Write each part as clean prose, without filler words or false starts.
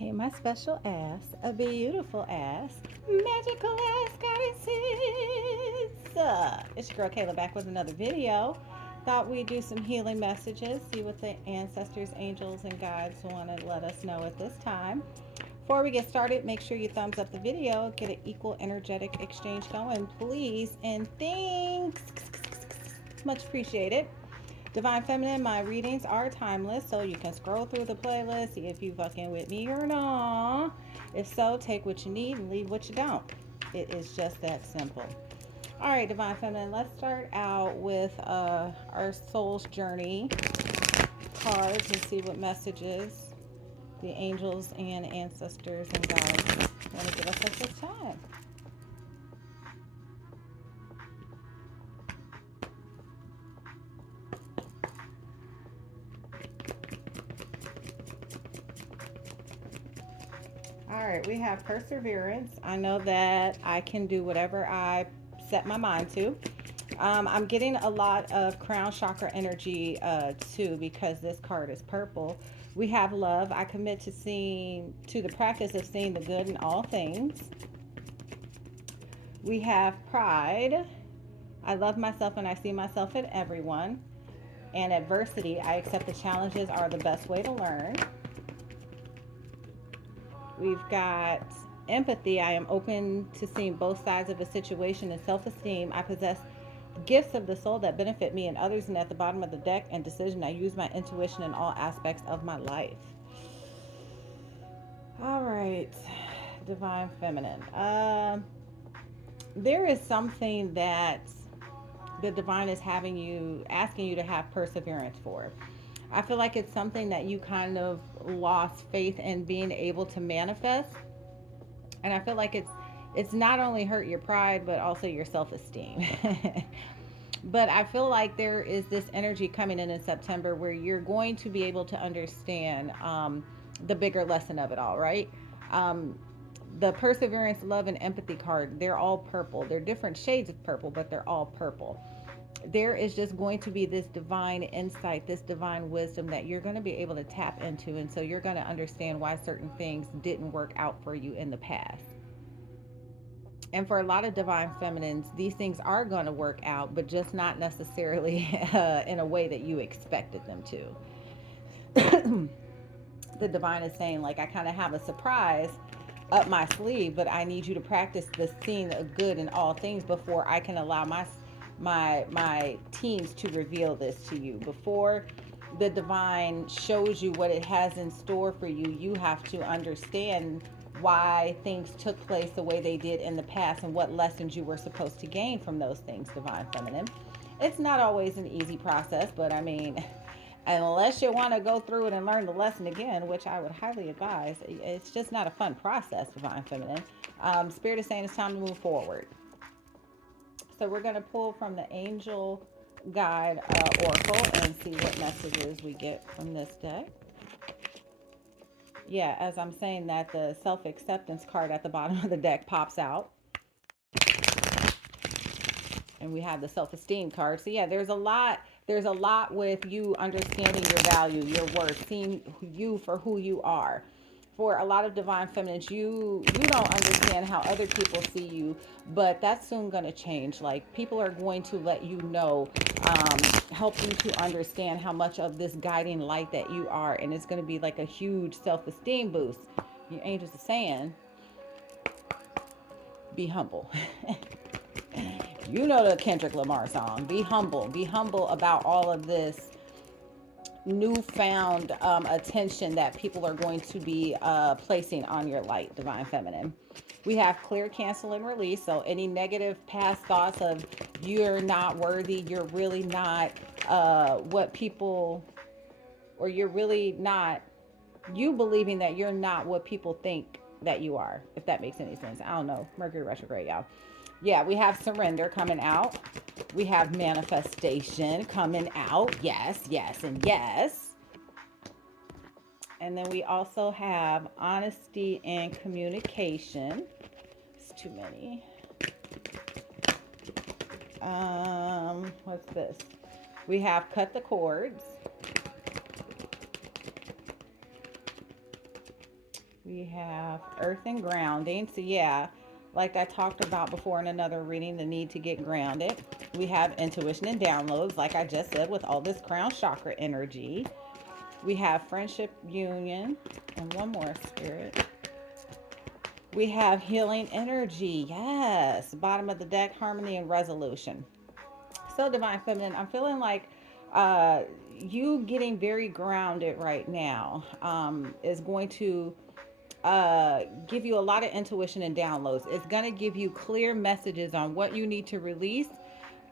Hey, my special ass, a beautiful ass, magical ass goddesses. It's your girl Kayla back with another video. Thought we'd do some healing messages, see what the ancestors, angels, and guides want to let us know at this time. Before we get started, make sure you thumbs up the video, get an equal energetic exchange going, please, and thanks. Much appreciated. Divine Feminine, my readings are timeless, so you can scroll through the playlist, see if you fucking with me or not. If so, take what you need and leave what you don't. It is just that simple. All right, Divine Feminine, let's start out with our soul's journey cards and see what messages the angels and ancestors and guides want to give us at this time. All right, we have perseverance. I know that I can do whatever I set my mind to. I'm getting a lot of crown chakra energy too because this card is purple. We have love. I commit to the practice of seeing the good in all things. We have pride. I love myself and I see myself in everyone. And adversity. I accept the challenges are the best way to learn. We've got empathy. I am open to seeing both sides of a situation and self esteem. I possess gifts of the soul that benefit me and others. And at the bottom of the deck and decision, I use my intuition in all aspects of my life. All right, Divine Feminine. There is something that the divine is asking you to have perseverance for. I feel like it's something that you kind of lost faith in being able to manifest. And I feel like it's not only hurt your pride but also your self-esteem. But I feel like there is this energy coming in September where you're going to be able to understand the bigger lesson of it all, right? Um, the perseverance, love, and empathy card, they're all purple. They're different shades of purple, but they're all purple. There is just going to be this divine insight, this divine wisdom that you're going to be able to tap into. And so you're going to understand why certain things didn't work out for you in the past. And for a lot of divine feminines, these things are going to work out, but just not necessarily in a way that you expected them to. The divine is saying, like, I kind of have a surprise up my sleeve, but I need you to practice the seeing of good in all things before I can allow my teams to reveal this to you. Before the divine shows you what it has in store for you, you have to understand why things took place the way they did in the past and what lessons you were supposed to gain from those things, Divine Feminine. It's not always an easy process, but I mean, unless you want to go through it and learn the lesson again, which I would highly advise, it's just not a fun process, Divine Feminine. Spirit is saying it's time to move forward. So we're going to pull from the Angel Guide Oracle and see what messages we get from this deck. Yeah, as I'm saying that, the self-acceptance card at the bottom of the deck pops out. And we have the self-esteem card. So yeah, there's a lot with you understanding your value, your worth, seeing you for who you are. For a lot of divine feminines, you don't understand how other people see you, but that's soon going to change. Like, people are going to let you know, help you to understand how much of this guiding light that you are, and it's going to be like a huge self-esteem boost. Your angels are saying, be humble. You know the Kendrick Lamar song, be humble. Be humble about all of this newfound attention that people are going to be placing on your light, Divine Feminine. We have clear, cancel, and release. So any negative past thoughts of you're not worthy, you're really not what people, or you're really not, you believing that you're not what people think that you are, if that makes any sense. I don't know. Mercury retrograde, y'all. Yeah, we have surrender coming out. We have manifestation coming out. Yes, yes, and yes. And then we also have honesty and communication. It's too many. What's this? We have cut the cords. We have earth and grounding. So yeah, like I talked about before in another reading, the need to get grounded. We have intuition and downloads, like I just said, with all this crown chakra energy. We have friendship, union, and one more, spirit. We have healing energy. Yes. Bottom of the deck, harmony and resolution. So, Divine Feminine, I'm feeling like uh, you getting very grounded right now is going to give you a lot of intuition and downloads. It's going to give you clear messages on what you need to release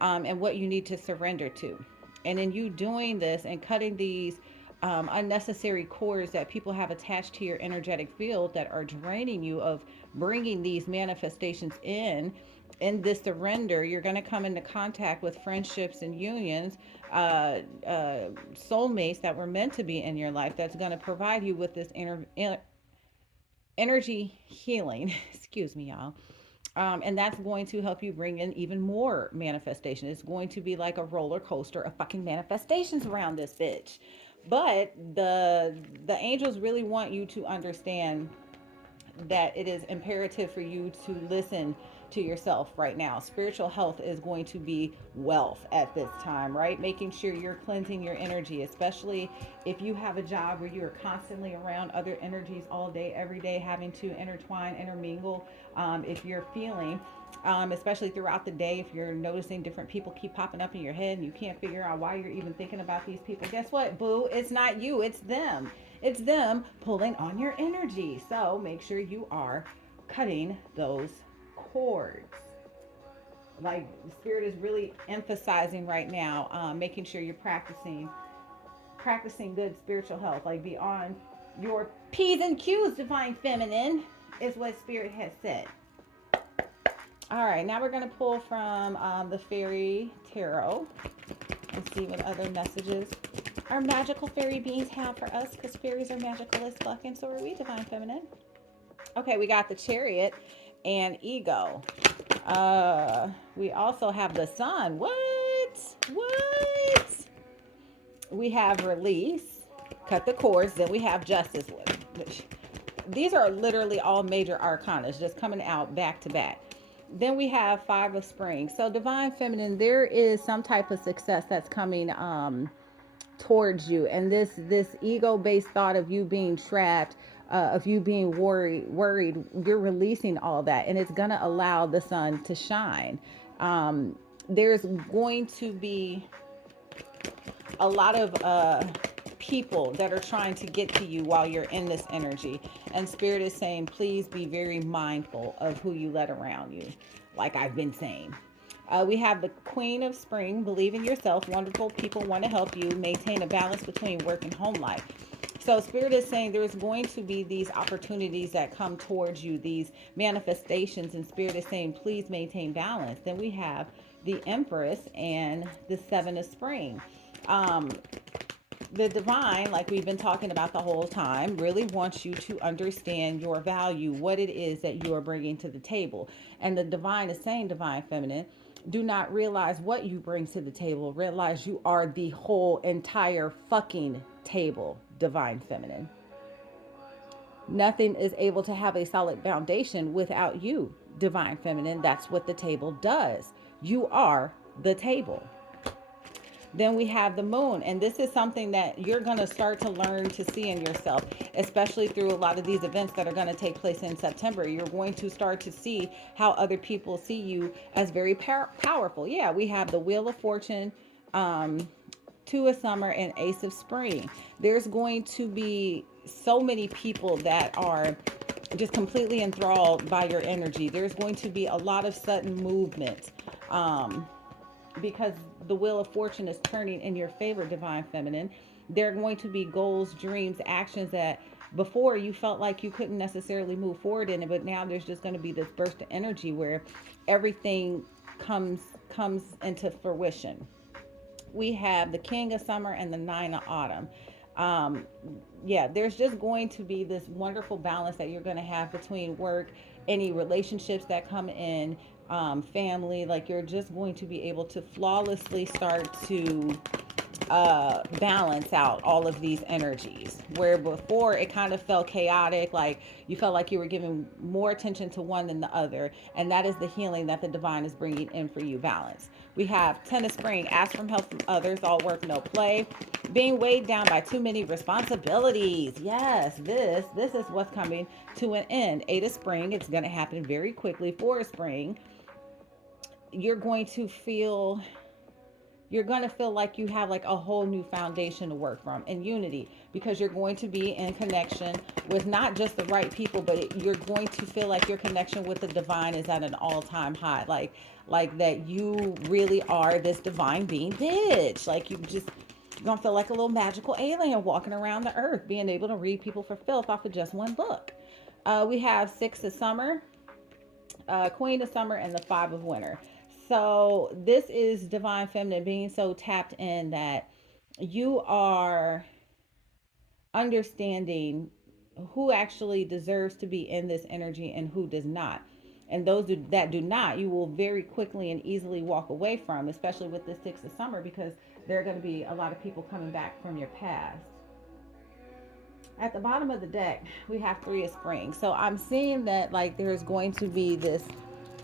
and what you need to surrender to. And in you doing this and cutting these unnecessary cords that people have attached to your energetic field that are draining you of bringing these manifestations in this surrender, you're going to come into contact with friendships and unions, soulmates that were meant to be in your life, that's going to provide you with this energy healing. Excuse me, y'all. And that's going to help you bring in even more manifestation. It's going to be like a roller coaster of fucking manifestations around this bitch. But the angels really want you to understand that it is imperative for you to listen to yourself right now. Spiritual health is going to be wealth at this time, right? Making sure you're cleansing your energy, especially if you have a job where you're constantly around other energies all day, every day, having to intertwine, intermingle. If you're feeling, especially throughout the day, if you're noticing different people keep popping up in your head and you can't figure out why you're even thinking about these people, guess what, boo? It's not you, it's them. It's them pulling on your energy. So make sure you are cutting those cords. Like Spirit is really emphasizing right now, making sure you're practicing good spiritual health. Like be on your P's and Q's, Divine Feminine, is what Spirit has said. All right, now we're going to pull from the Fairy Tarot and see what other messages our magical fairy beings have for us, because fairies are magical as fuck, and so are we, Divine Feminine. Okay, we got the Chariot and Ego. We also have the Sun. What? We have Release, cut the cords. Then we have Justice. These are literally all major arcanas just coming out back to back. Then we have Five of Spring. So Divine Feminine, there is some type of success that's coming towards you, and this ego-based thought of you being trapped, of you being worried, you're releasing all that, and it's gonna allow the sun to shine. There's going to be a lot of people that are trying to get to you while you're in this energy, and Spirit is saying please be very mindful of who you let around you, like I've been saying. We have the Queen of Spring. Believe in yourself. Wonderful people want to help you maintain a balance between work and home life. So Spirit is saying there's going to be these opportunities that come towards you, these manifestations, and Spirit is saying please maintain balance. Then we have the Empress and the Seven of Spring. The Divine, like we've been talking about the whole time, really wants you to understand your value, what it is that you are bringing to the table. And the Divine is saying, Divine Feminine, do not realize what you bring to the table. Realize you are the whole entire fucking table, Divine Feminine. Nothing is able to have a solid foundation without you, Divine Feminine. That's what the table does. You are the table. Then we have the Moon, and this is something that you're going to start to learn to see in yourself, especially through a lot of these events that are going to take place in September. You're going to start to see how other people see you as very powerful. Yeah, we have the Wheel of Fortune, Two of Summer, and Ace of Spring. There's going to be so many people that are just completely enthralled by your energy. There's going to be a lot of sudden movement. Because the Wheel of Fortune is turning in your favor, Divine Feminine. There are going to be goals, dreams, actions that before you felt like you couldn't necessarily move forward in it, but now there's just going to be this burst of energy where everything comes into fruition. We have the King of Summer and the Nine of Autumn. Yeah, there's just going to be this wonderful balance that you're going to have between work, any relationships that come in, family. Like you're just going to be able to flawlessly start to balance out all of these energies, where before it kind of felt chaotic, like you felt like you were giving more attention to one than the other. And that is the healing that the divine is bringing in for you. Balance. We have 10 of spring, ask for help from others, all work no play, being weighed down by too many responsibilities. Yes, this is what's coming to an end. 8 of spring, it's going to happen very quickly. 4 of spring, you're going to feel like you have like a whole new foundation to work from, in unity, because you're going to be in connection with not just the right people, but you're going to feel like your connection with the divine is at an all-time high, like that you really are this divine being, bitch. Like you're gonna feel like a little magical alien walking around the earth, being able to read people for filth off of just one book. We have 6 of summer, queen of summer, and the 5 of winter. So this is divine feminine being so tapped in that you are understanding who actually deserves to be in this energy and who does not. And those that do not, you will very quickly and easily walk away from, especially with this 6 of summer, because there are going to be a lot of people coming back from your past. At the bottom of the deck, we have 3 of spring. So I'm seeing that like there's going to be this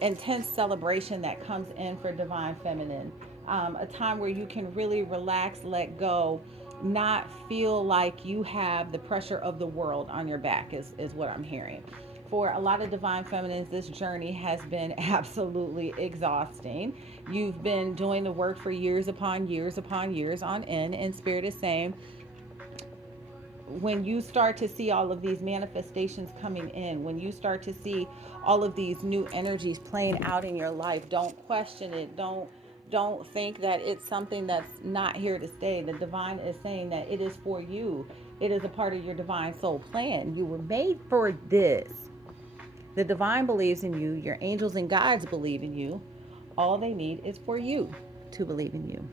intense celebration that comes in for divine feminine, a time where you can really relax, let go, not feel like you have the pressure of the world on your back, is what I'm hearing. For a lot of divine feminines, this journey has been absolutely exhausting. You've been doing the work for years upon years upon years on end, and spirit is saying, when you start to see all of these manifestations coming in, when you start to see all of these new energies playing out in your life, don't question it. Don't think that it's something that's not here to stay. The divine is saying that it is for you. It is a part of your divine soul plan. You were made for this. The divine believes in you. Your angels and guides believe in you. All they need is for you to believe in you.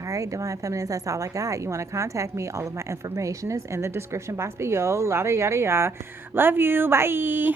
All right, divine feminines, that's all I got. You want to contact me, all of my information is in the description box below. Yada yada yada. Love you. Bye.